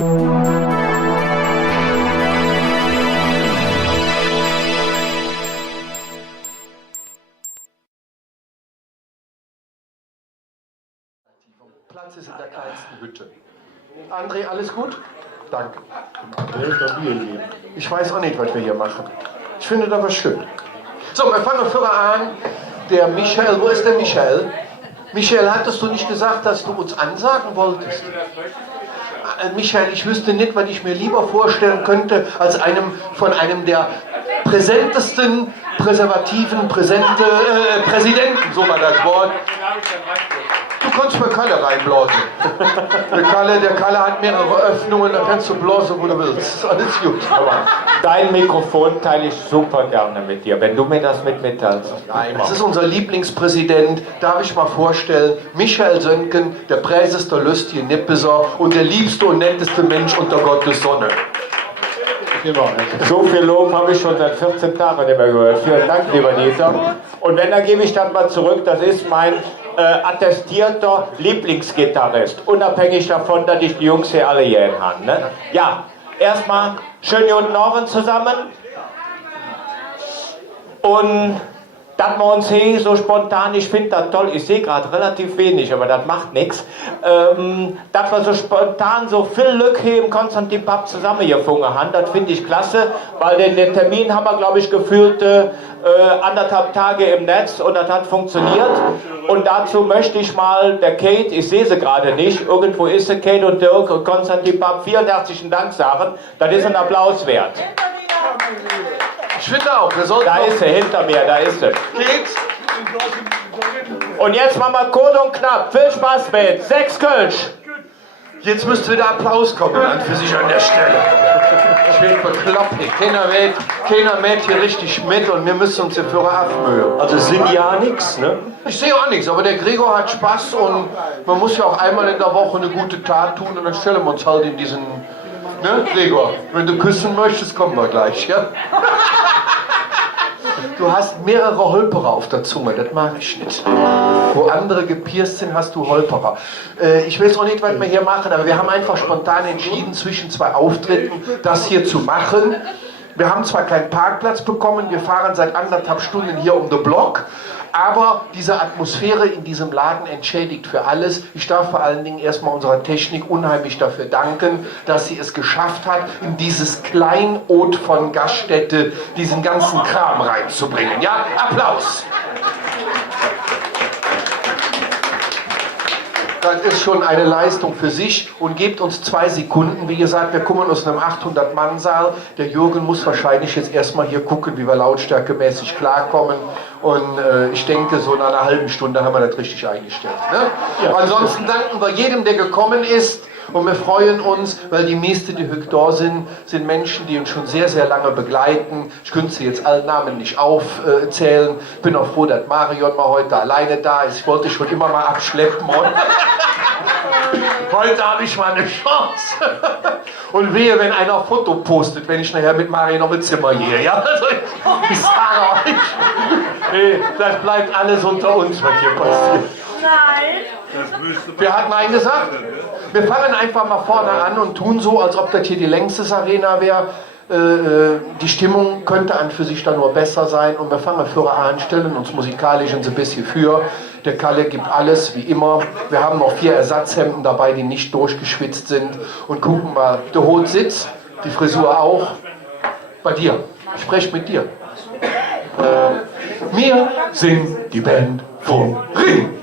Platz ist in der kleinsten Hütte. André, alles gut? Danke. Ich weiß auch nicht, was wir hier machen. Ich finde das was schön. So, wir fangen vorher an. Der Michael, wo ist der Michael? Michael, hattest du nicht gesagt, dass du uns ansagen wolltest? Michael, ich wüsste nicht, was ich mir lieber vorstellen könnte, als von einem der präsentesten, präservativen Präsidenten, so war das Wort. Du kannst für Kalle reinblasen. Der Kalle hat mehrere Öffnungen, da kannst du blasen, wo du willst. Ist alles gut. Aber dein Mikrofon teile ich super gerne mit dir, wenn du mir das mitteilst. Das ist unser Lieblingspräsident, darf ich mal vorstellen, Michael Söntgen, der präseste, lustige Nippeser und der liebste und netteste Mensch unter Gottes Sonne. So viel Lob habe ich schon seit 14 Tagen nicht mehr gehört. Vielen Dank, lieber Dieter. Und wenn, dann gebe ich das mal zurück. Das ist mein attestierter Lieblingsgitarrist. Unabhängig davon, dass ich die Jungs hier alle hier habe. Ne? Ja, erstmal schönen guten Abend zusammen. Und dass wir uns hier so spontan, ich finde das toll, ich sehe gerade relativ wenig, aber das macht nichts, dass wir so spontan so viel Glück hier im Konstantin Pub zusammengefunden haben, das finde ich klasse, weil den Termin haben wir, glaube ich, gefühlt 1,5 Tage im Netz und das hat funktioniert. Und dazu möchte ich mal der Kate, ich sehe sie gerade nicht, irgendwo ist sie, Kate und Dirk und Konstantin Pub, vielen herzlichen Dank sagen, das ist ein Applaus wert. Ich finde auch, wir sollten. Da ist sie, hinter mir, da ist sie. Geht's? Und jetzt machen wir kurz und knapp. Viel Spaß mit 6 Kölsch. Jetzt müsste wieder Applaus kommen, an für sich an der Stelle. Ich werde bekloppt, keiner mäht hier richtig mit und wir müssen uns hier für abmühen. Also sind ja nichts, ne? Ich sehe auch nichts, aber der Gregor hat Spaß und man muss ja auch einmal in der Woche eine gute Tat tun und dann stellen wir uns halt in diesen. Ne, Gregor, wenn du küssen möchtest, kommen wir gleich, ja? Du hast mehrere Holperer auf der Zunge, das mag ich nicht. Wo andere gepierst sind, hast du Holperer. Ich weiß auch nicht, was wir hier machen, aber wir haben einfach spontan entschieden, zwischen 2 Auftritten das hier zu machen. Wir haben zwar keinen Parkplatz bekommen, wir fahren seit 1,5 Stunden hier um den Block, aber diese Atmosphäre in diesem Laden entschädigt für alles. Ich darf vor allen Dingen erstmal unserer Technik unheimlich dafür danken, dass sie es geschafft hat, in dieses Kleinod von Gaststätte diesen ganzen Kram reinzubringen. Ja, Applaus! Das ist schon eine Leistung für sich und gebt uns 2 Sekunden. Wie gesagt, wir kommen aus einem 800-Mann-Saal. Der Jürgen muss wahrscheinlich jetzt erstmal hier gucken, wie wir lautstärkemäßig klarkommen. Und ich denke, so nach einer halben Stunde haben wir das richtig eingestellt. Ne? Ja. Ansonsten danken wir jedem, der gekommen ist. Und wir freuen uns, weil die meisten, die heute da sind, sind Menschen, die uns schon sehr, sehr lange begleiten. Ich könnte sie jetzt allen Namen nicht aufzählen. Ich bin auch froh, dass Marion mal heute alleine da ist. Ich wollte schon immer mal abschleppen. Heute habe ich mal eine Chance. Und wehe, wenn einer ein Foto postet, wenn ich nachher mit Marion noch im Zimmer gehe. Ja? Also ich sage euch, nee, das bleibt alles unter uns, was hier passiert. Nein. Wer hat Nein gesagt? Wir fangen einfach mal vorne an und tun so, als ob das hier die längste Arena wäre. Die Stimmung könnte an für sich dann nur besser sein und wir fangen vorher an, stellen uns musikalisch ein bisschen für. Der Kalle gibt alles, wie immer. Wir haben noch 4 Ersatzhemden dabei, die nicht durchgeschwitzt sind. Und gucken mal, der Hut sitzt, die Frisur auch. Bei dir, ich spreche mit dir. Wir sind die Band vom Ring.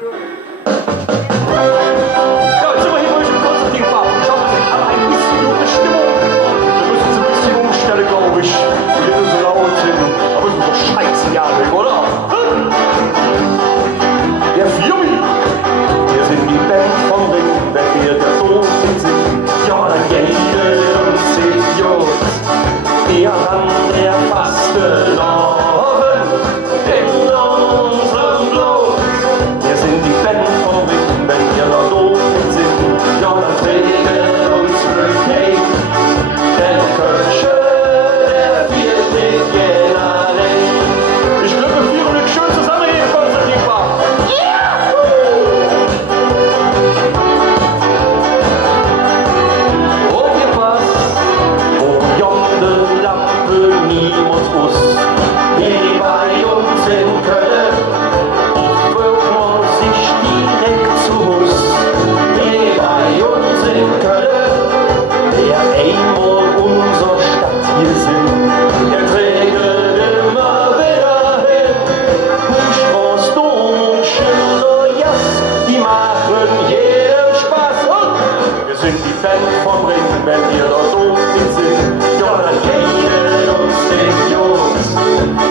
Band vom Ring, wenn wir dort oben sind. Ja, dann geben uns den Jungs,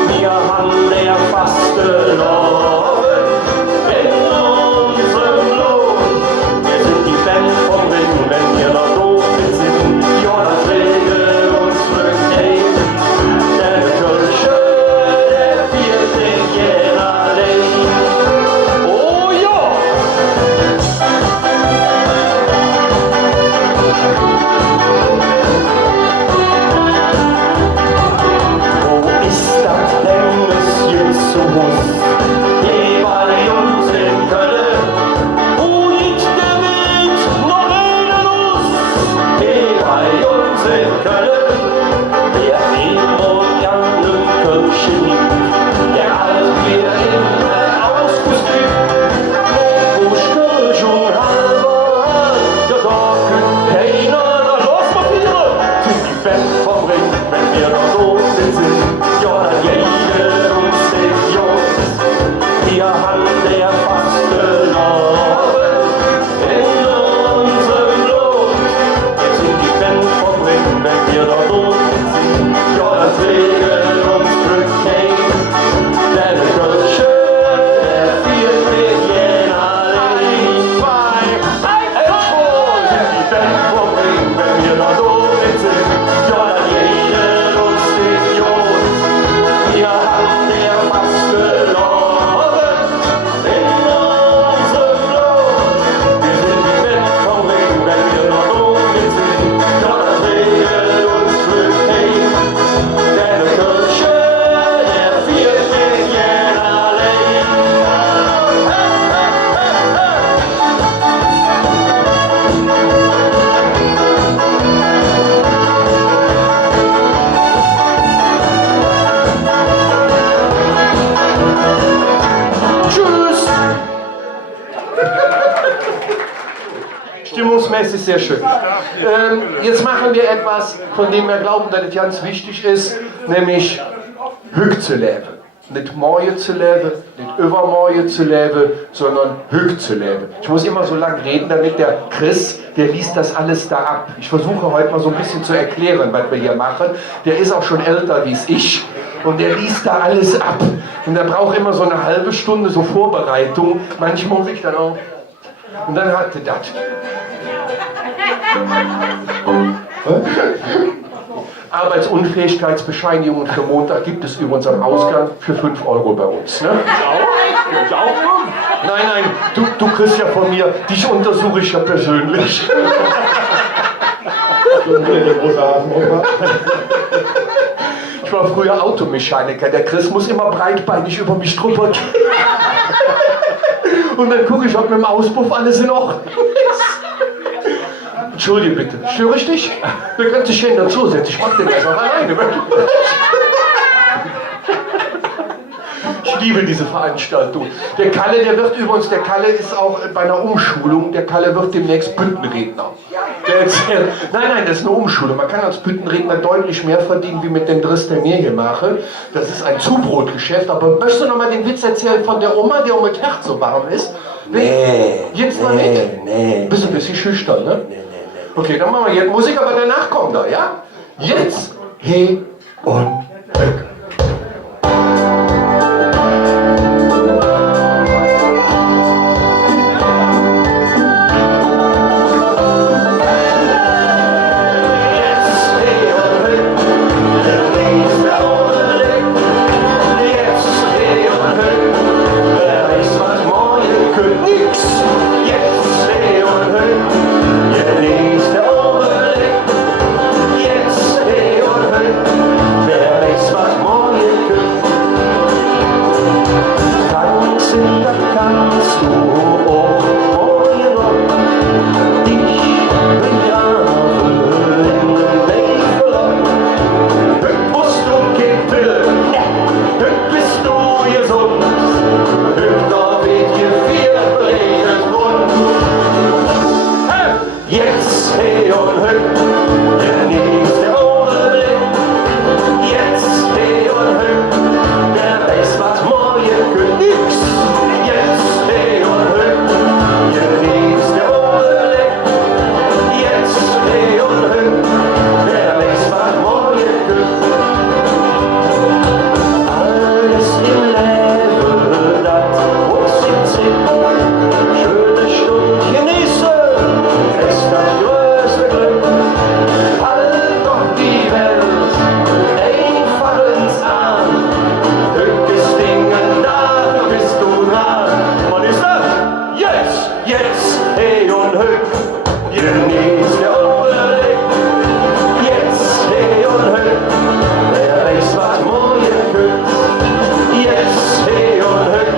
wir haben der Fastelovn in unserem Lohn. Wir sind die Band vom Ring, wenn wir dort oben sind. Ja, dann trägt uns Rückgehen, der Kölsche, der vierte Jährling. Oh ja! Wo ist das denn, Monsieur Sus? Hier bei uns in Köln. Wo liegt der Wind noch eine Nuss? Hier bei uns in Köln. Der Jan Kölschen, der alt wir in Auskostüm. Wo stört schon halber, ja da könnt keiner noch los marschieren. Sind die Band vom Ring, wenn wir noch so sind. Ja, dann jeder uns den Jungs, wir haben der Fastelovn in unserem Lohn. Wir sind die Band vom Ring, wenn wir noch so sind. Ja, dann trägt uns Brücke, der Kölsche, der vierte Jährling. 1, 2, 1, 2, sind die Band vom Ring, wenn wir noch so sind. Ja, dann jeder uns den Jungs, wir haben der Fastelovn in unserem Lohn. Wir sind die Band vom Ring, wenn wir noch so sind. Ja, dann trägt uns Brücke, der Kölsche, der vierte Jährling. Tschüss! Stimmungsmäßig sehr schön. Jetzt machen wir etwas, von dem wir glauben, dass es ganz wichtig ist, nämlich Hüg zu leben. Nicht morgen zu leben, nicht übermorgen zu leben, sondern Hüg zu leben. Ich muss immer so lange reden, damit der Chris, der liest das alles da ab. Ich versuche heute mal so ein bisschen zu erklären, was wir hier machen. Der ist auch schon älter wie ich und der liest da alles ab. Und der braucht immer so eine halbe Stunde so Vorbereitung. Manchmal muss ich dann auch... Und dann hat er das. Arbeitsunfähigkeitsbescheinigung für Montag gibt es übrigens am Ausgang für 5 € bei uns. Ne? Nein, du kriegst ja von mir, dich untersuche ich ja persönlich. Ich war früher Automechaniker, der Chris muss immer breitbeinig über mich drüber gehen. Und dann gucke ich, ob mit dem Auspuff alles in Ordnung ist. Entschuldige bitte, störe ich dich? Wir können sich schön dazusetzen, ich mach den einfach alleine. Ich liebe diese Veranstaltung. Der Kalle, der Kalle ist auch bei einer Umschulung, der Kalle wird demnächst Büttenredner. Der erzählt, nein, das ist eine Umschulung. Man kann als Büttenredner deutlich mehr verdienen, wie mit dem Driss, der mir hier mache. Das ist ein Zubrotgeschäft. Aber möchtest du noch mal den Witz erzählen von der Oma, die auch mit Herz so warm ist? Nee. Jetzt mal nicht? Nee. Bist du ein bisschen schüchtern, ne? Nee. Okay, dann machen wir jetzt Musik, aber danach kommt er, ja? Jetzt, he und Höck. Bist du gesund? Hüb, da weht ihr vier Reden Jetzt, hey und hück, genießt der Augenblick. Jetzt, hey und hück, wer weiß, was morgen küsst. Jetzt, hey und hück,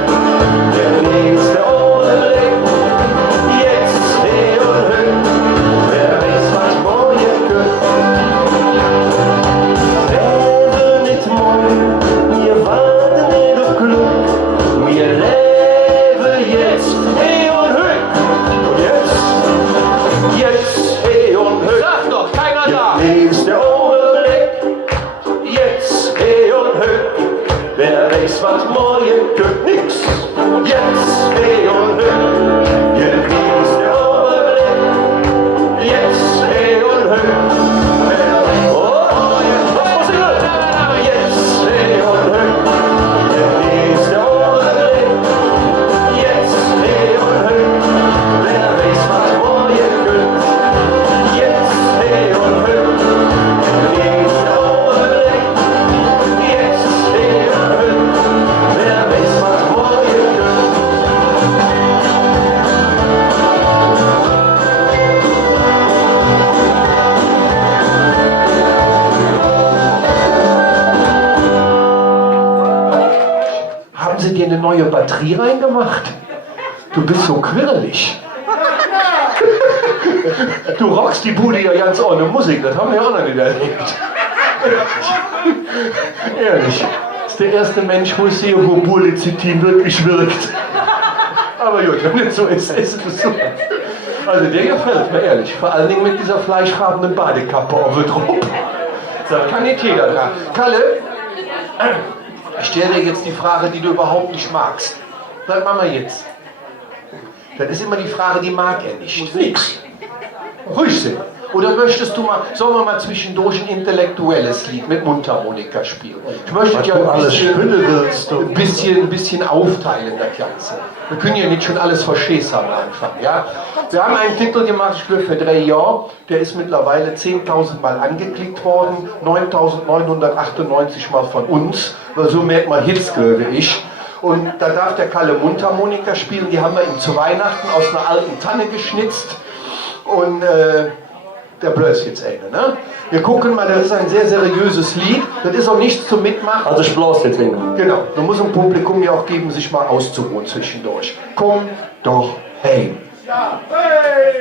genießt der Augenblick. Jetzt, hey und hück, wer weiß, was morgen küsst. Lebe nicht morgen, wir warten nicht auf Glück. Wir leben jetzt, hey und hück. Und jetzt, hey und hück. Sag doch, keiner da. Genießt der Augenblick. Jetzt, hey und hück. Wer weiß, was morgen küsst. Nix. Jetzt, hey und hück. Genießt der Augenblick. Jetzt, hey und hück. Haben Sie dir eine neue Batterie reingemacht? Du bist so quirlig. Du rockst die Bude ja ganz ohne Musik, das haben wir auch noch nicht erlebt. Ehrlich, das ist der erste Mensch, wo ich sehe, wo Bullicitin wirklich wirkt. Aber gut, wenn das so ist, ist es so. Also der gefällt mir ehrlich, vor allen Dingen mit dieser fleischfarbenen Badekappe auf der Truppe. Das kann nicht jeder tragen. Kalle, ich stelle dir jetzt die Frage, die du überhaupt nicht magst. Was machen wir jetzt? Das ist immer die Frage, die mag er nicht. Nix. Ruhig sind. Oder möchtest du mal, sollen wir mal zwischendurch ein intellektuelles Lied mit Mundharmonika spielen? Ich möchte ja ein bisschen aufteilen, das Ganze. Wir können ja nicht schon alles verschissen am Anfang, ja? Wir haben einen Titel gemacht, ich glaube für 3 Jahre, der ist mittlerweile 10.000 Mal angeklickt worden, 9.998 Mal von uns, weil so merkt man Hits, glaube ich. Und da darf der Kalle Mundharmonika spielen, die haben wir ihm zu Weihnachten aus einer alten Tanne geschnitzt. Und der blößt jetzt eine, ne? Wir gucken mal, das ist ein sehr seriöses Lied, das ist auch nichts zum Mitmachen. Also ich blase jetzt hin. Genau, du musst dem Publikum ja auch geben, sich mal auszuruhen zwischendurch. Komm doch heim. Ja, hey!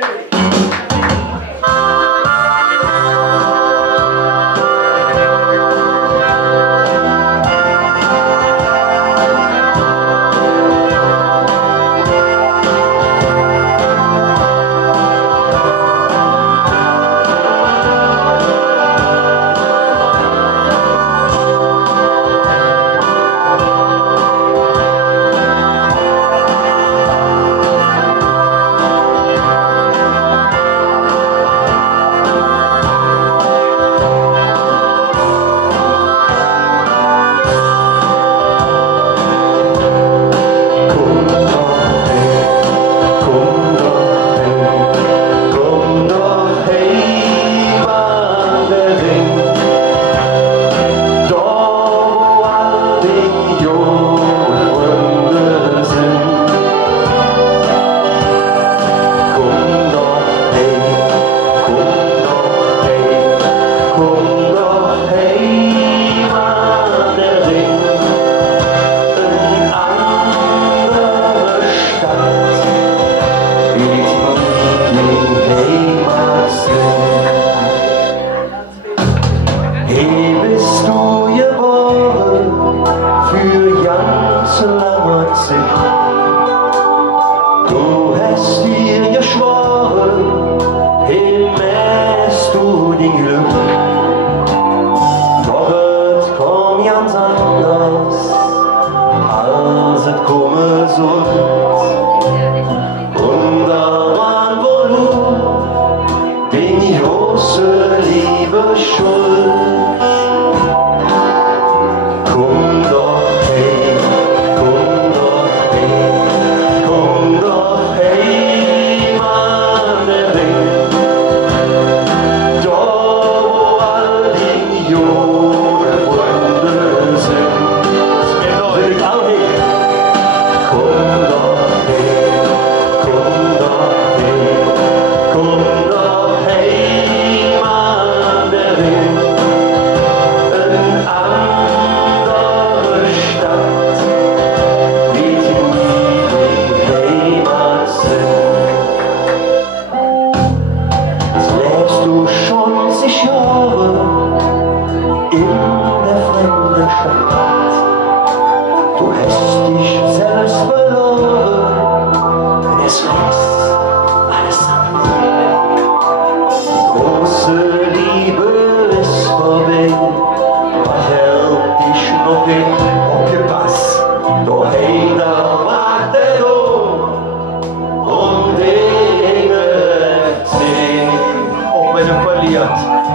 passiert.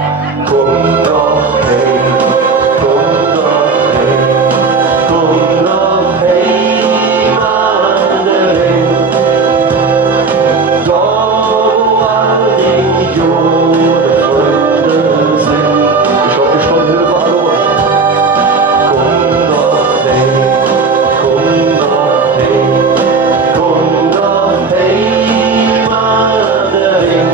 Komm doch hey, komm doch hey, komm doch hey, Madeleine. Doch wo all die Idioten Freunde sind. Ich hoffe, ich konnte Hilfe verloren. Komm doch hey, komm doch hey, komm doch hey, Madeleine.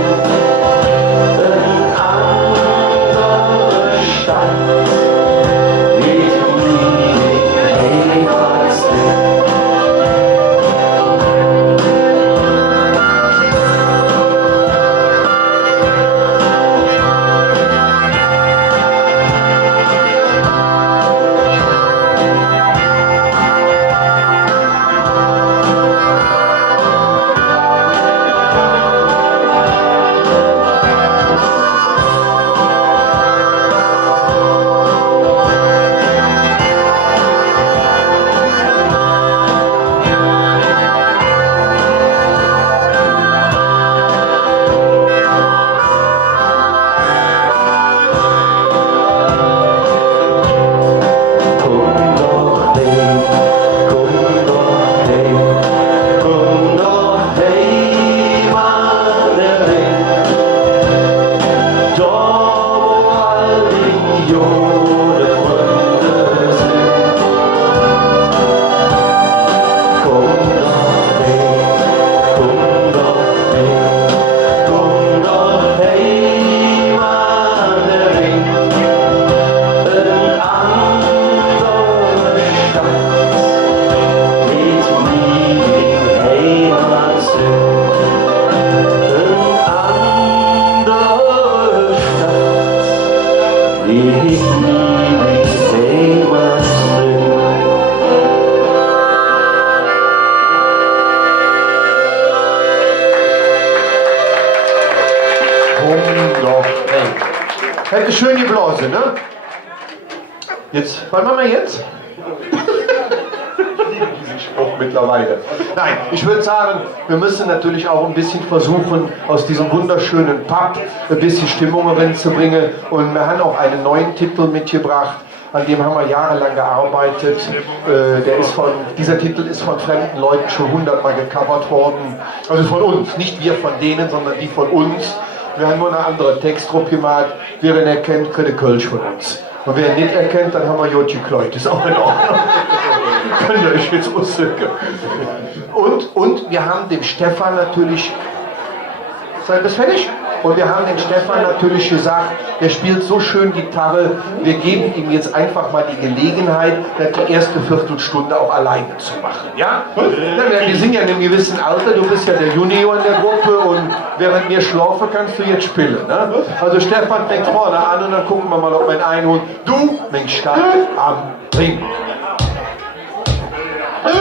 Hätte schön die Blase, ne? Jetzt, wann machen wir jetzt? Diesen Spruch mittlerweile. Nein, ich würde sagen, wir müssen natürlich auch ein bisschen versuchen, aus diesem wunderschönen Pub ein bisschen Stimmung reinzubringen. Und wir haben auch einen neuen Titel mitgebracht, an dem haben wir jahrelang gearbeitet. Dieser Titel ist von fremden Leuten schon 100-mal gecovert worden. Also von uns, nicht wir von denen, sondern die von uns. Wir haben nur eine andere Textgruppe gemacht. Wer ihn erkennt, kriegt Kölsch von uns. Und wer ihn nicht erkennt, dann haben wir Jotje Kleut. Ist auch in Ordnung. Könnt ihr euch jetzt ausdrücken. Und wir haben dem Stefan natürlich... Seid ihr fertig? Und wir haben dem Stefan natürlich gesagt, der spielt so schön Gitarre, wir geben ihm jetzt einfach mal die Gelegenheit, die erste Viertelstunde auch alleine zu machen. Ja? Wir sind ja in einem gewissen Alter, du bist ja der Junior in der Gruppe und während wir schlafen, kannst du jetzt spielen. Ne? Also Stefan fängt vorne an und dann gucken wir mal, ob wir ihn einholen. Du, mein Stadt am Ring. Hey!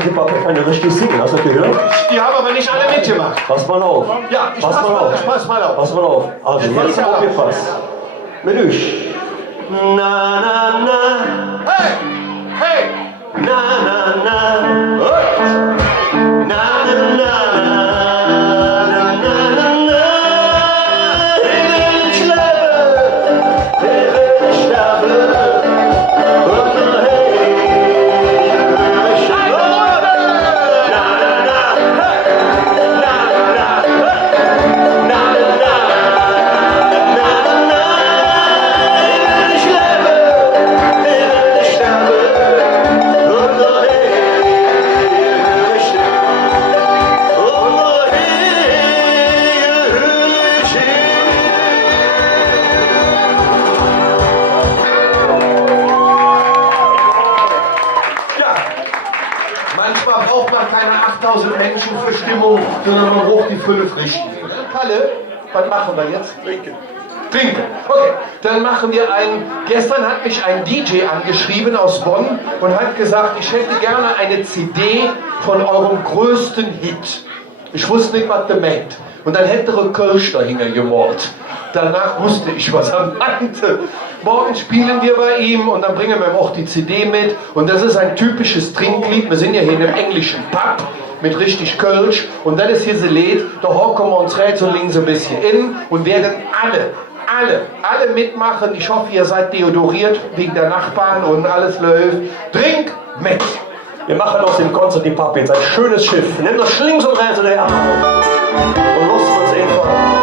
Konzert die Puppet kann ja richtig singen, hast du gehört? Die haben aber nicht alle mitgemacht. Pass mal auf. Ja, ich pass mal auf. pass mal auf. Pass mal auf. Also jetzt pass mal aufgepasst. Mit euch. Na na na. Hey! Hey! Na na na. Na na na. Manchmal braucht man keine 8000 Menschen für Stimmung, sondern man braucht die Fülle frischen. Kalle, was machen wir jetzt? Trinken. Trinken. Okay, dann machen wir gestern hat mich ein DJ angeschrieben aus Bonn und hat gesagt, ich hätte gerne eine CD von eurem größten Hit. Ich wusste nicht, was der meint. Und dann hätte er Kölsch dahinter gemalt. Danach wusste ich, was er meinte. Morgen spielen wir bei ihm und dann bringen wir ihm auch die CD mit. Und das ist ein typisches Trinklied. Wir sind ja hier in einem englischen Pub mit richtig Kölsch. Und dann ist hier so Lied, da hocken wir uns rechts und links ein bisschen in und werden alle mitmachen. Ich hoffe, ihr seid deodoriert wegen der Nachbarn und alles läuft. Trink mit! Wir machen aus dem Konzert die Puppet jetzt ein schönes Schiff. Nimm das Schlings und Rätsel der Arme. Und los uns einfach.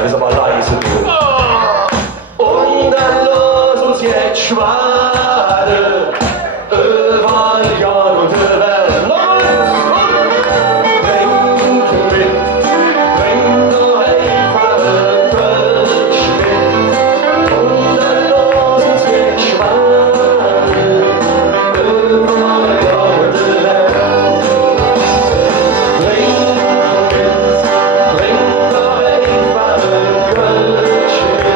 Das ist aber leise. Und dann los uns jetzt schwade über Jahr und Welt. Los! Trink mit, trink doch einfach Kölsch mit. Und dann los uns jetzt schwade über Jahr und Welt. Trink doch einfach Kölsch mit.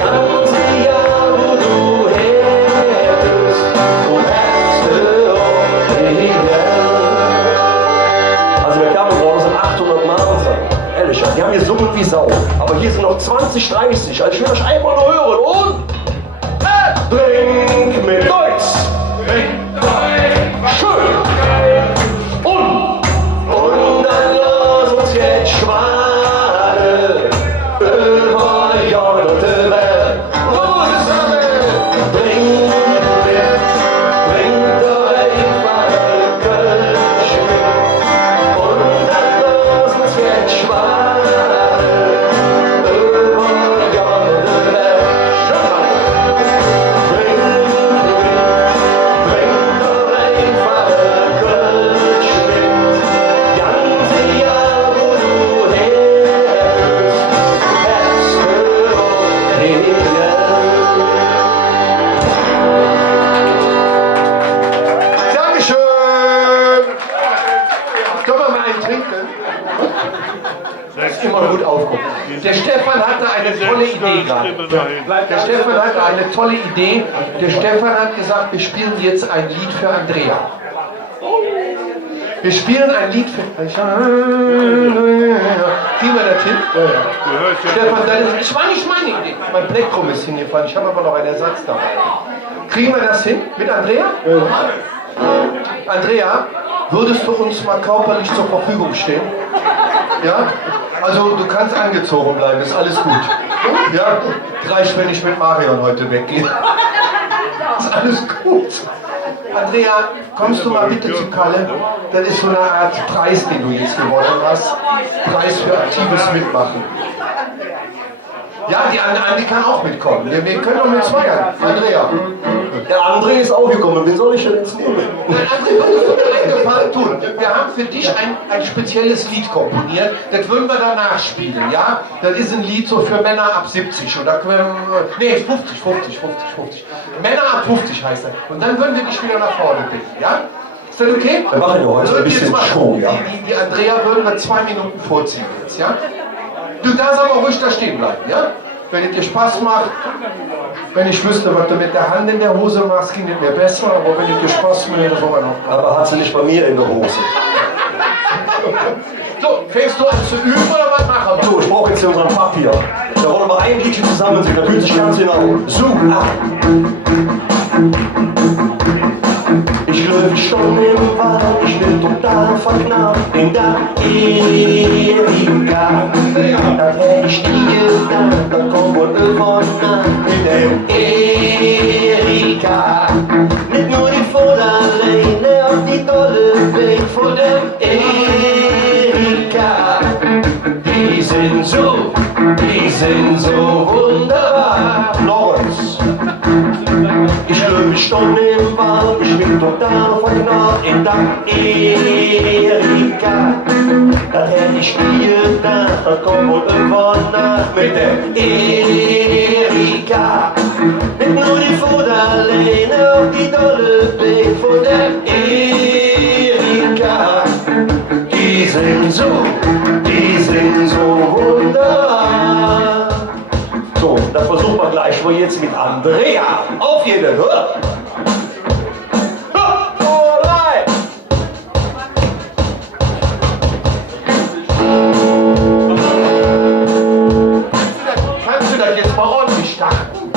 Ganze Jahr, wo du herrschst, wo herrschst du auf die Welt. Also wir kamen morgens um 800 Mal sagen, ehrlich, die haben gesungen wie Sau. Aber hier sind noch 20, 30, also ich will euch einmal nur hören. Und trink mit Deutsch, trink Deutsch, schön. Und dann lass uns jetzt schwade über Jahrhunderte Welt. Los zusammen, trink mit, trink doch einfach Kölsch mit. Und dann lass uns jetzt schwade über Jahrhunderte Welt. Trink mit, trink doch einfach Kölsch mit. Ganze Jahr, wo du herrschst, herrschst du auf die Welt. Dankeschön! Können wir mal einen trinken? Das ist immer gut aufgucken. Der Stefan hatte eine tolle Idee gerade. Der Stefan hatte eine tolle Idee. Der Stefan hat gesagt, wir spielen jetzt ein Lied für Andrea. Wir spielen ein Lied für... Kriegen wir das hin? Stefan, das war nicht meine Idee. Mein Plektrum ist hingefallen. Ich habe aber noch einen Ersatz dabei. Kriegen wir das hin mit Andrea? Andrea, würdest du uns mal körperlich zur Verfügung stehen? Ja? Also du kannst angezogen bleiben, ist alles gut. Ja? Reicht, wenn ich mit Marion heute weggehe. Ist alles gut. Andrea, kommst du mal bitte zu Kalle? Das ist so eine Art Preis, den du jetzt gewonnen hast. Preis für aktives Mitmachen. Ja, die Andi kann auch mitkommen. Wir können doch mit zweiern. Andrea. Der André ist auch gekommen, wen soll ich denn jetzt nehmen? Nein, André, würdest du mir einen Gefallen tun? Wir haben für dich ein spezielles Lied komponiert. Das würden wir danach spielen, ja? Das ist ein Lied so für Männer ab 70. Oder nee, 50. Männer ab 50 heißt das. Und dann würden wir dich wieder nach vorne bitten, ja? Ist das okay? Wir machen ja heute ein bisschen Show, ja? Die Andrea würden wir 2 Minuten vorziehen jetzt, ja? Du darfst aber ruhig da stehen bleiben, ja? Wenn es dir Spaß macht, wenn ich wüsste, was du mit der Hand in der Hose machst, ging es mir besser, aber wenn es dir Spaß macht, dann wollen wir noch. Aber hat sie nicht bei mir in der Hose. So, fängst du an zu üben oder was machen wir? So, ich brauche jetzt hier unseren Papier. Da wollen wir ein Liedchen zusammen singen, da fühlt sich ganz genau. Zoom ab. Ich löwe schon im Wald, ich bin total verknallt in der Erika. Das hätte ich nie gedacht, da kommt wohl irgendwann mit der Erika. Nicht nur die Vorderlehne auf die tolle Weg von der Erika. Die sind so wunderbar. Lorenz. Ich löwe schon im Wald, ich bin total verknallt in der Erika. Das hätte ich nie gedacht, da kommt wohl irgendwann nach mit der Erika. Nicht nur die Vorderlehne auf die tolle Weg von der Erika. Die sind so wunderbar. So, das versuchen wir gleich wohl jetzt mit Andrea. Auf jeden Fall. Kannst du das jetzt mal ordentlich starten?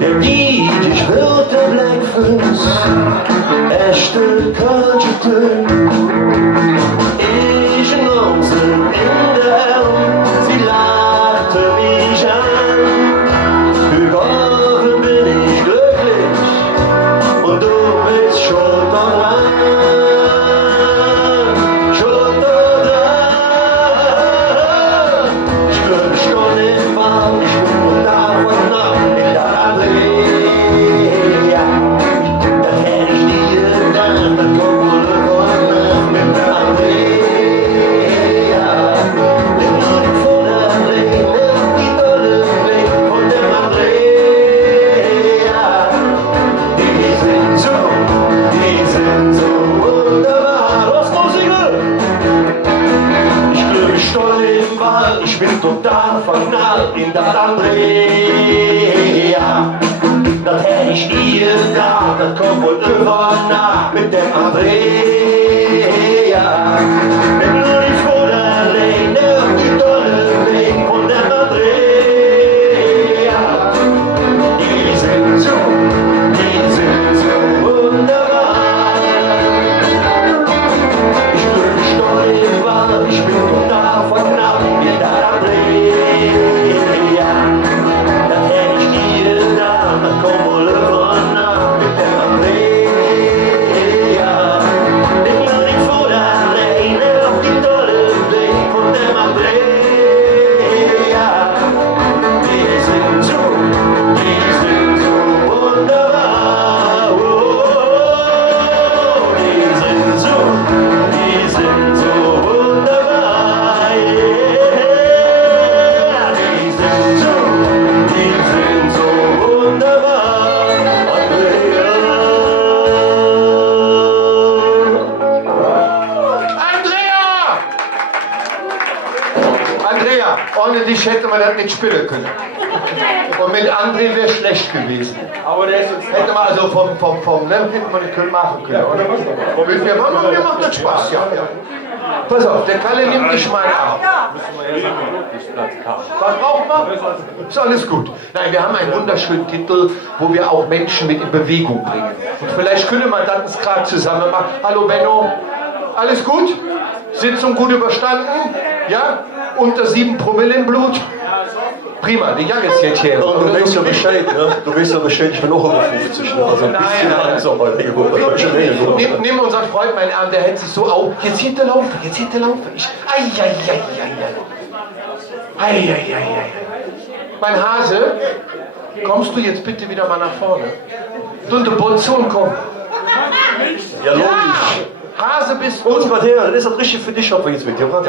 Der DJ wird der Blackfist, echte Kölsche-Tön. Ich Nose in der Arm, sie lachte mich an. Geholfen bin ich glücklich und du bist schuld daran. Schuld daran. Ich glaube schon im Fall, ich bin nach und nach in der Andrea. Da hätte ich dir dann, dann kommt wohl irgendwann mit der Andrea. Nimm nur die Vorderlehne, die tolle Weg von der Andrea. Die sind so wunderbar. Was noch singen? Ich glühe stolz im Wald, ich bin total verknallt in der Andrea. Das hätte ich ihr da, das kommt wohl irgendwann nach mit dem Andrea. Nimm nur die Vorderlehne und die tolle Weg von der Andrea. Die sind so wunderbar. Ich bin stolz im Wald, ich bin total verknallt in der Andrea. Da hätte ich dir da, das kommt wohl irgendwann nach mit der Andrea. Nimm nur die Vorderlehne auf die tolle Weg von der Andrea. Die sind so wunderbar. Oh, die sind so wunderbar. Yeah. Die sind so wunderbar. Andrea, ohne dich hätte man das nicht spielen können. Und mit André wäre schlecht gewesen. Aber der ist uns Hätte man also vom ne, hätte man nicht machen können, oder? Mir macht das Spaß, ja. Pass auf, der Kalle nimmt dich mal auf. Was braucht man? Ist alles gut. Nein, wir haben einen wunderschönen Titel, wo wir auch Menschen mit in Bewegung bringen. Und vielleicht können wir das gerade zusammen machen. Hallo Benno, alles gut? Sitzung gut überstanden? Ja? Unter 7 Promille im Blut? Prima, die Jacke ist jetzt hier. Und du weißt ja Bescheid, ne? Du weißt ja Bescheid, ich bin noch über 50, ne? Also ein bisschen langsam bei mir. Nimm unseren Freund meinen Arm, der hält sich so auf. Jetzt hier der Laufer, jetzt hier der Laufer. Mein Hase, kommst du jetzt bitte wieder mal nach vorne? Du und der Bonzon, komm. Ja, logisch. Hase bist Uns du. mal her, das ist das richtig für dich, ob wir jetzt mit dir machen.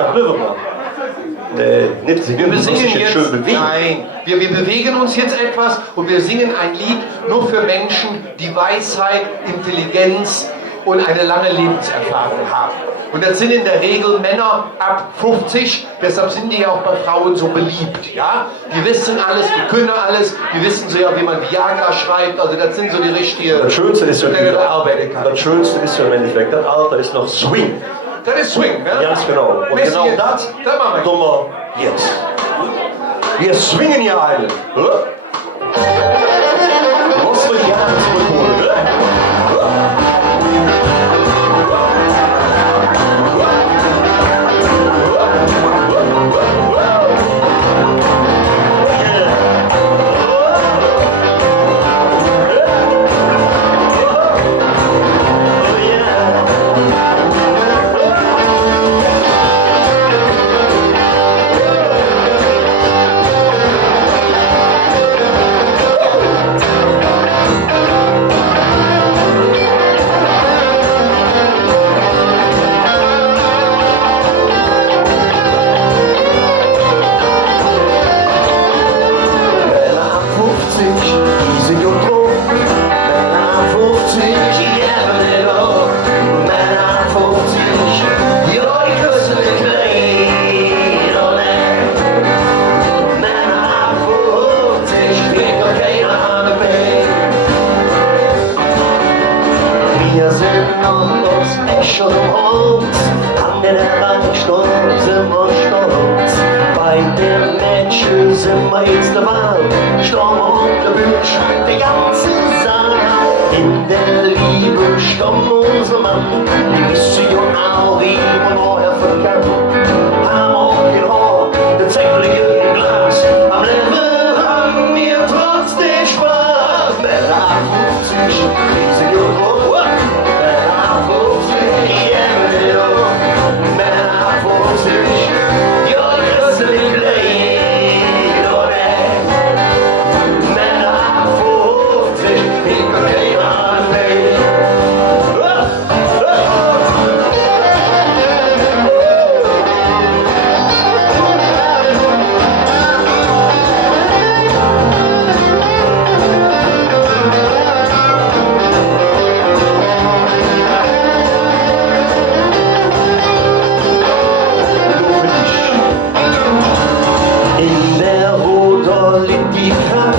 Nee, nicht singen, Wir singen jetzt schön bewegen. nein, wir bewegen uns jetzt etwas und wir singen ein Lied nur für Menschen, die Weisheit, Intelligenz und eine lange Lebenserfahrung haben. Und das sind in der Regel Männer ab 50, deshalb sind die ja auch bei Frauen so beliebt. Ja? Die wissen alles, die können alles, die wissen so ja, wie man Viagra schreibt, also das sind so die richtige... Das Schönste ist ja arbeiten kann. das Schönste ist ja im Endeffekt, das Alter ist noch Swing. Das ist Swing, ne? Ganz genau. Und Messi genau jetzt. das Das machen wir. tun wir jetzt. Wir swingen hier einen. Lass mich die Hand zurückholen. Sind wir jetzt der Wahl, Sturm und Gebüsch, die ganze Sache. In der Liebe stammt unser Mann, die wissen ja auch, wie man vorher verkannt. Haben auch kein Haar, der Zäckliche im Glas, am Leben haben wir trotzdem Spaß. Männer 50, diese Jungen, Männer 50, ja, Männer 50, ja, das ist nicht leid, oder? Männer 50, ich kann keine Ahnung mehr. In der Ruder liegt die Kraft,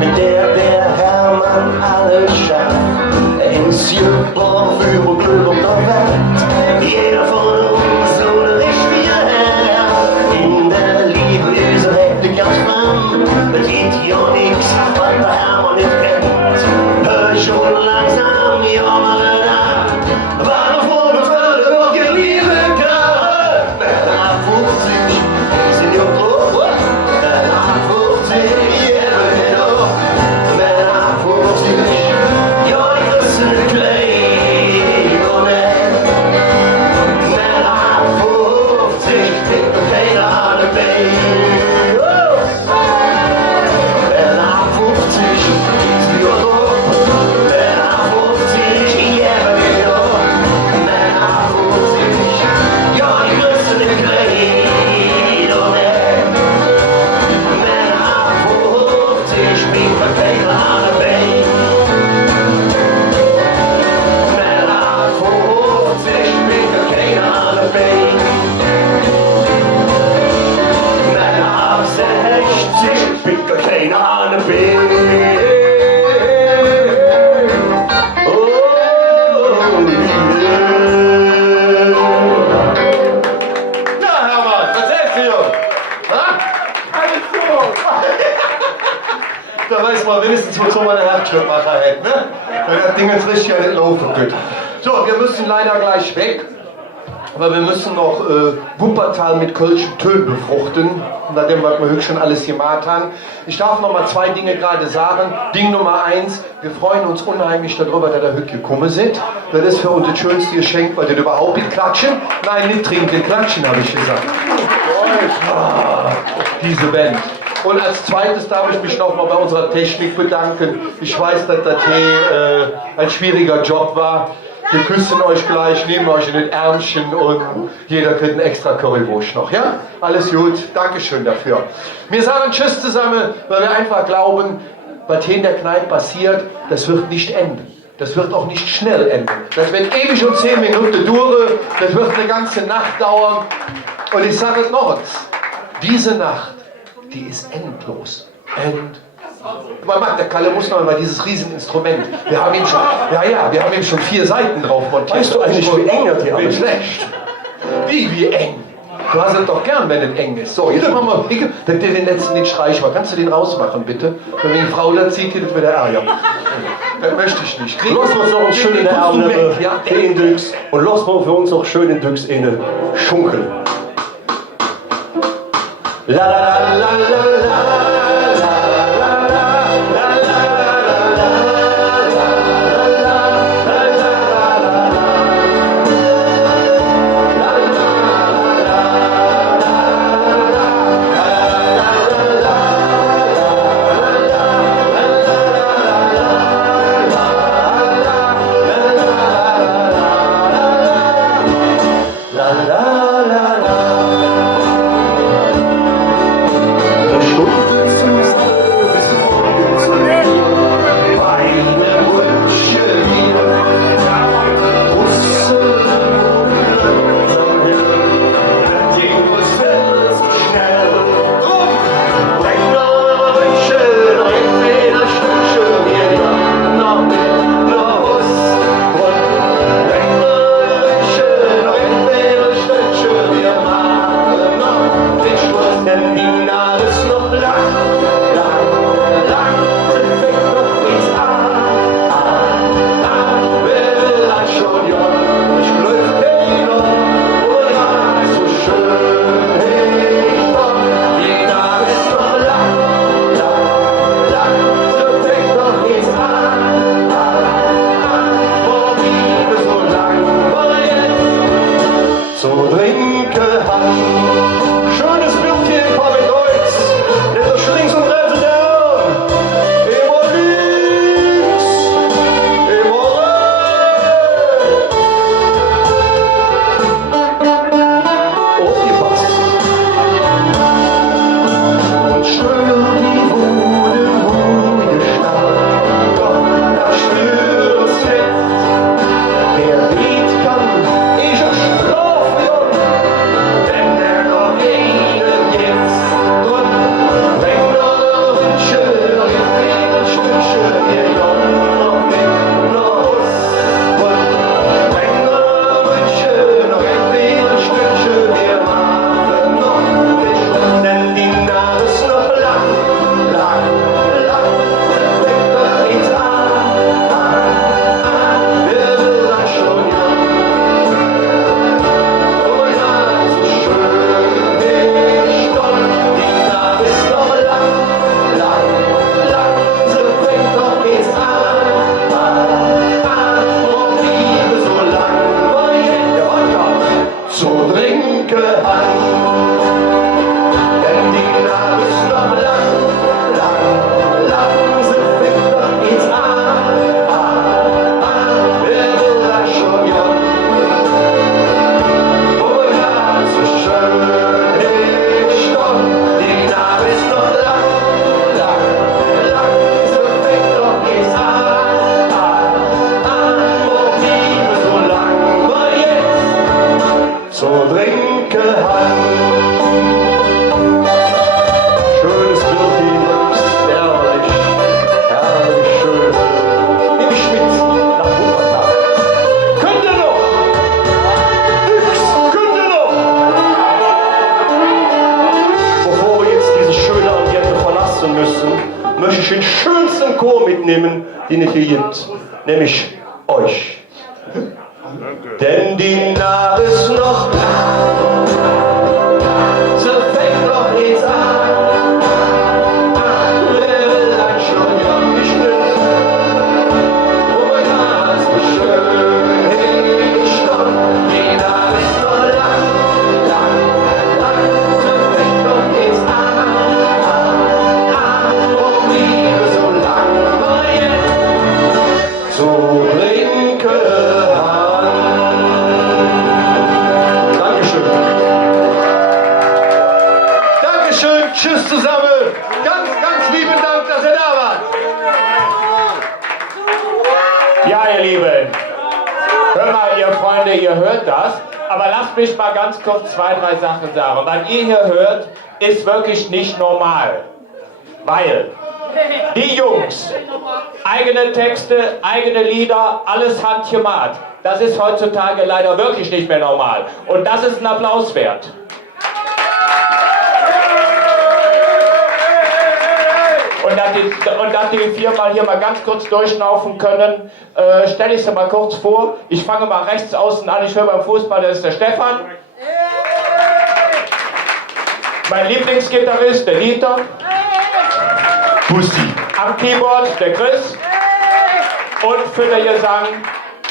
mit der Hermann alles schafft. Er ist jüngbar für Glück und der Welt, jeder von uns so ein richtiger Herr. In der Liebe ist wirklich ganz Mann, es geht ja nix, was der Hermann nicht kennt. Hör schon langsam, ja mal da, war noch vor uns alle noch ihr Liebe kann. Männer 50, die sind ja tot. Keine Ahnung, Ja, Hermann, was erzählst du, Junge? Ha? Alles so. Da weiß man wenigstens, wozu man einen Herzschrittmacher hat, ne? Wenn das Ding jetzt richtig an den laufen könnte. So, wir müssen leider gleich weg. Aber wir müssen noch Wuppertal mit kölschen Tönen befruchten, nachdem wir höchst schon alles gemacht haben. Ich darf noch mal zwei Dinge gerade sagen. Ding Nummer 1, wir freuen uns unheimlich darüber, dass ihr heute gekommen seid. Das ist für uns das schönste Geschenk, weil ihr überhaupt nicht klatschen. Nein, nicht trinken, klatschen, habe ich gesagt. Diese Band. Und als zweites darf ich mich noch mal bei unserer Technik bedanken. Ich weiß, dass das hier ein schwieriger Job war. Wir küssen euch gleich, nehmen euch in den Ärmchen und jeder kriegt einen extra Currywurst noch, ja? Alles gut, Dankeschön dafür. Wir sagen Tschüss zusammen, weil wir einfach glauben, was hier in der Kneipe passiert, das wird nicht enden. Das wird auch nicht schnell enden. Das wird ewig und 10 Minuten dauern, das wird eine ganze Nacht dauern. Und ich sage es noch, diese Nacht, die ist endlos. Aber Marc, der Kalle muss noch mal dieses Rieseninstrument. Wir haben ihm schon 4 Seiten drauf montiert. Weißt du eigentlich, wie eng das hier Wie ist? schlecht. Wie eng? Du hast es doch gern, wenn es eng ist. So, jetzt machen wir weg, dass der den letzten nicht streich war. Kannst du den rausmachen, bitte? Wenn die Frau da zieht, geht es wieder Ärger. Das möchte ich nicht. Lass uns noch einen schönen Abend in Düx und lass mal für uns noch schön in Düx in Schunkel. La la la la la la. ich den schönsten Chor mitnehmen, den es hier gibt, nämlich euch. Denn die Nacht ist noch lang, so fängt doch jetzt an. Wer will ein Schleuer geschnitten, oh mein Gott, so schön ich doch. Die Nacht ist noch lang, so fängt doch jetzt an. Oh Liebe, so lang wir jetzt zu trinken. Tschüss zusammen. Ganz, ganz lieben Dank, dass ihr da wart. Ja, ihr Lieben, hört mal, ihr Freunde, ihr hört das, aber lasst mich mal ganz kurz 2, 3 Sachen sagen. Was ihr hier hört, ist wirklich nicht normal, weil die Jungs, eigene Texte, eigene Lieder, alles handgemalt, das ist heutzutage leider wirklich nicht mehr normal und das ist ein Applaus wert. Und dass die 4 mal hier mal ganz kurz durchschnaufen können, stelle ich sie mal kurz vor. Ich fange mal rechts außen an, ich höre beim Fußball, das ist der Stefan. Mein Lieblingsgitarrist, der Dieter. Bussi. Am Keyboard, der Chris. Und für den Gesang,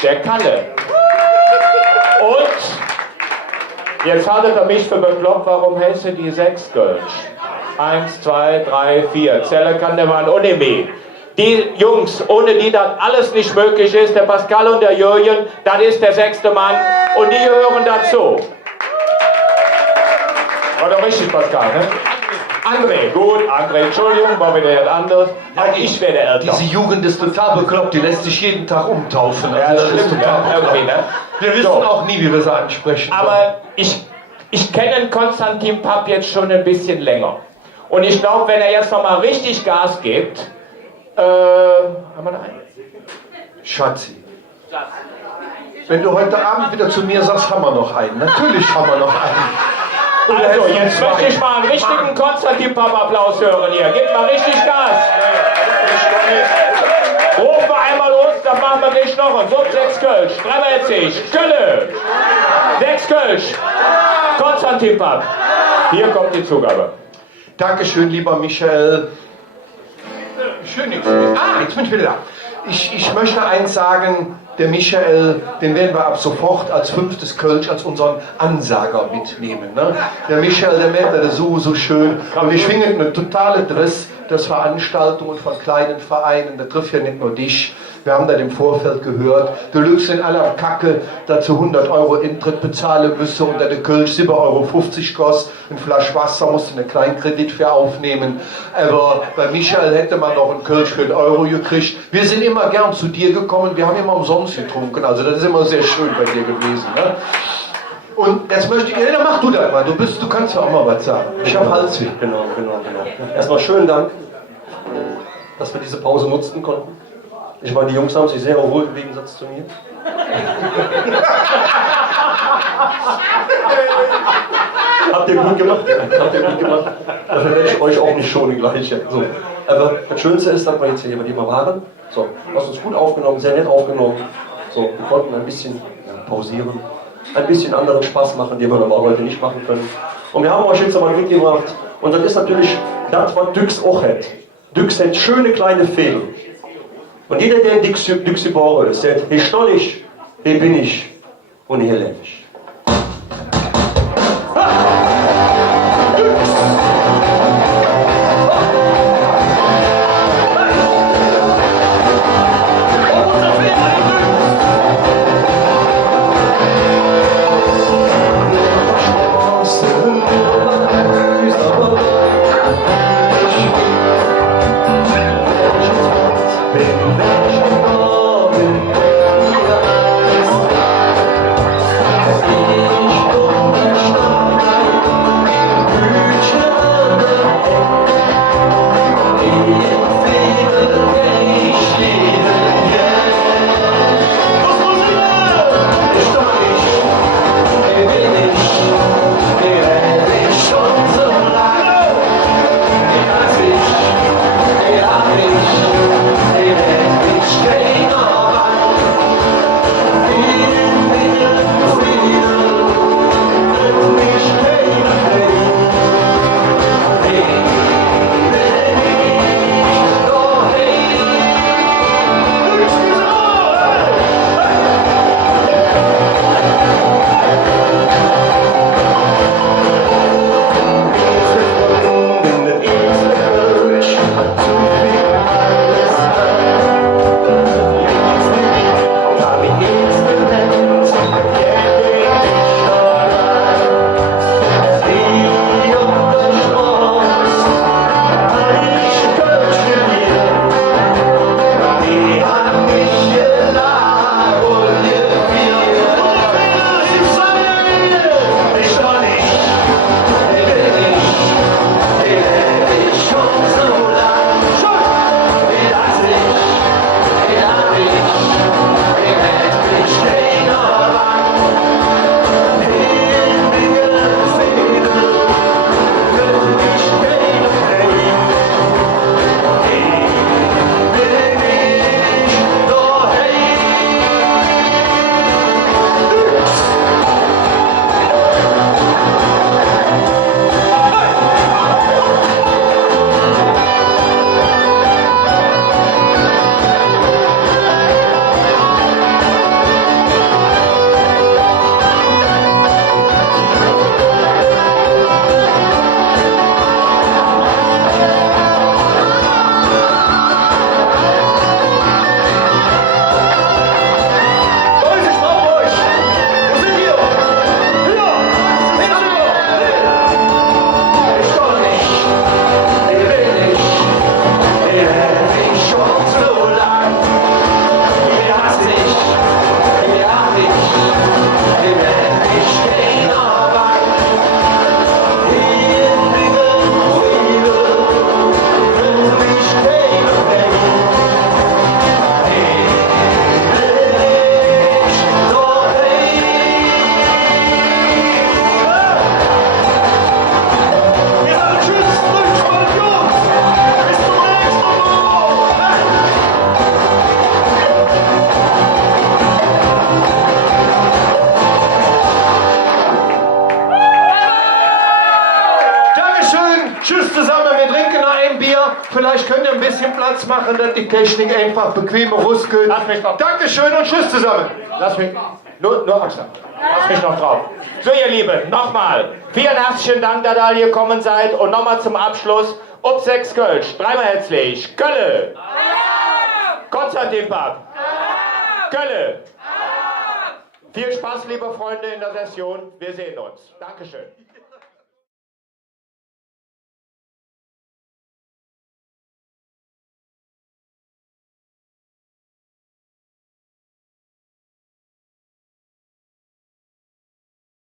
der Kalle. Und jetzt haltet ihr mich für bekloppt, warum hältst du die 6 Kölsch? 1, 2, 3, 4. Zelle kann der Mann ohne mich. Die Jungs, ohne die das alles nicht möglich ist, der Pascal und der Jürgen, das ist der 6. Mann und die gehören dazu. War doch richtig, Pascal, ne? André, gut, André, Entschuldigung, war wieder etwas anderes. Auch ich werde älter. Diese Jugend ist total bekloppt, die lässt sich jeden Tag umtaufen. Ja, das ist stimmt, total ja, irgendwie, ne? Wir wissen So. auch nie, wie wir sie ansprechen. Aber ich kenne Konstantin Papp jetzt schon ein bisschen länger. Und ich glaube, wenn er jetzt nochmal richtig Gas gibt, haben wir noch einen? Schatzi. Wenn du heute Abend wieder zu mir sagst, haben wir noch einen. Natürlich haben wir noch einen. Und Also, er jetzt möchte ich mal einen richtigen Konstantin Papp Applaus hören hier. Gebt mal richtig Gas. Rufen wir einmal los, dann machen wir gleich noch einen. So, 6 Kölsch, 3 mal jetzt ich. Gülle. 6 Kölsch. Konstantin Papp. Hier kommt die Zugabe. Dankeschön, lieber Michael. Schön, jetzt bin ich wieder da. Ich möchte eins sagen, der Michael, den werden wir ab sofort als 5. Kölsch als unseren Ansager mitnehmen. Ne? Der Michael, der macht das so schön. Und wir schwingen eine totale Driss, das Veranstaltungen von kleinen Vereinen, das trifft ja nicht nur dich. Wir haben das im Vorfeld gehört. Du lügst in aller Kacke, dazu 100 € Eintritt bezahlen müsste und der Kölsch 7,50 € kostet. Eine Flasche Wasser musst du einen kleinen Kredit für aufnehmen. Aber bei Michael hätte man noch einen Kölsch für 1 € gekriegt. Wir sind immer gern zu dir gekommen, wir haben immer umsonst getrunken. Also das ist immer sehr schön bei dir gewesen. Ne? Und jetzt möchte ich, dann mach du das mal. Du kannst ja auch mal was sagen. Ich habe Halsweh. Genau. Erstmal schönen Dank, dass wir diese Pause nutzen konnten. Ich meine, die Jungs haben sich sehr erholt im Gegensatz zu mir. Habt ihr gut gemacht? Dafür werde ich euch auch nicht schonen gleich. So. Aber das Schönste ist, dass wir jetzt hier bei dir mal waren. So, du hast uns gut aufgenommen, sehr nett aufgenommen. So, wir konnten ein bisschen pausieren, ein bisschen anderen Spaß machen, den wir normalerweise nicht machen können. Und wir haben euch jetzt aber mitgebracht. Und das ist natürlich das, was Düx auch hat. Düx hat schöne kleine Fäden. Und jeder, der in Düx geboren ist, sagt, hier stehe ich, hier bin ich und hier lebe ich. Ja, vielleicht könnt ihr ein bisschen Platz machen, dass die Technik einfach bequeme Ruskeln. Lass mich noch. Dankeschön und tschüss zusammen. Lass mich. Nur Abstand. Lass mich noch drauf. So, ihr Lieben, nochmal. Vielen herzlichen Dank, dass ihr alle gekommen seid. Und nochmal zum Abschluss. Ob 6 Kölsch. Dreimal herzlich. Kölle. Konstantin Papp. Kölle. Viel Spaß, liebe Freunde, in der Session. Wir sehen uns. Dankeschön.